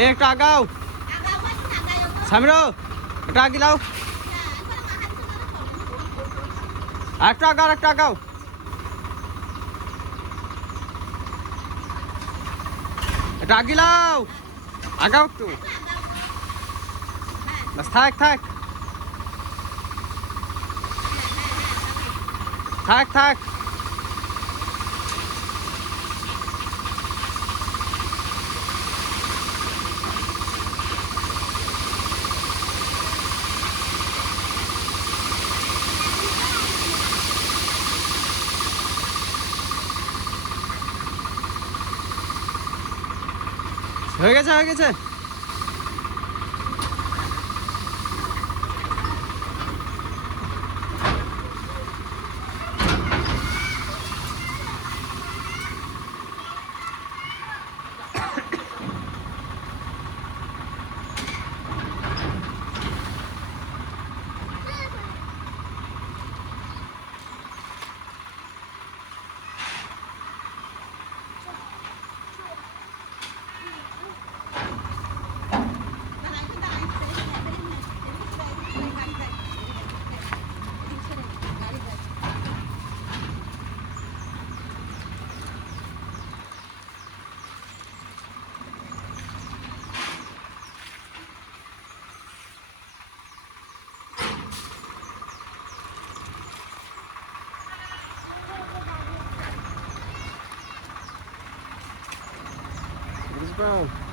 এ একটু আগাও সামিরো, একটু আগে দাও, আর একটু আগাও, একটু আগাও, একটু আগে লাও, আগাও একটু, বাস থাক থাক থাক থাক। হয়ে গেছে, হয়ে গেছে। Brown.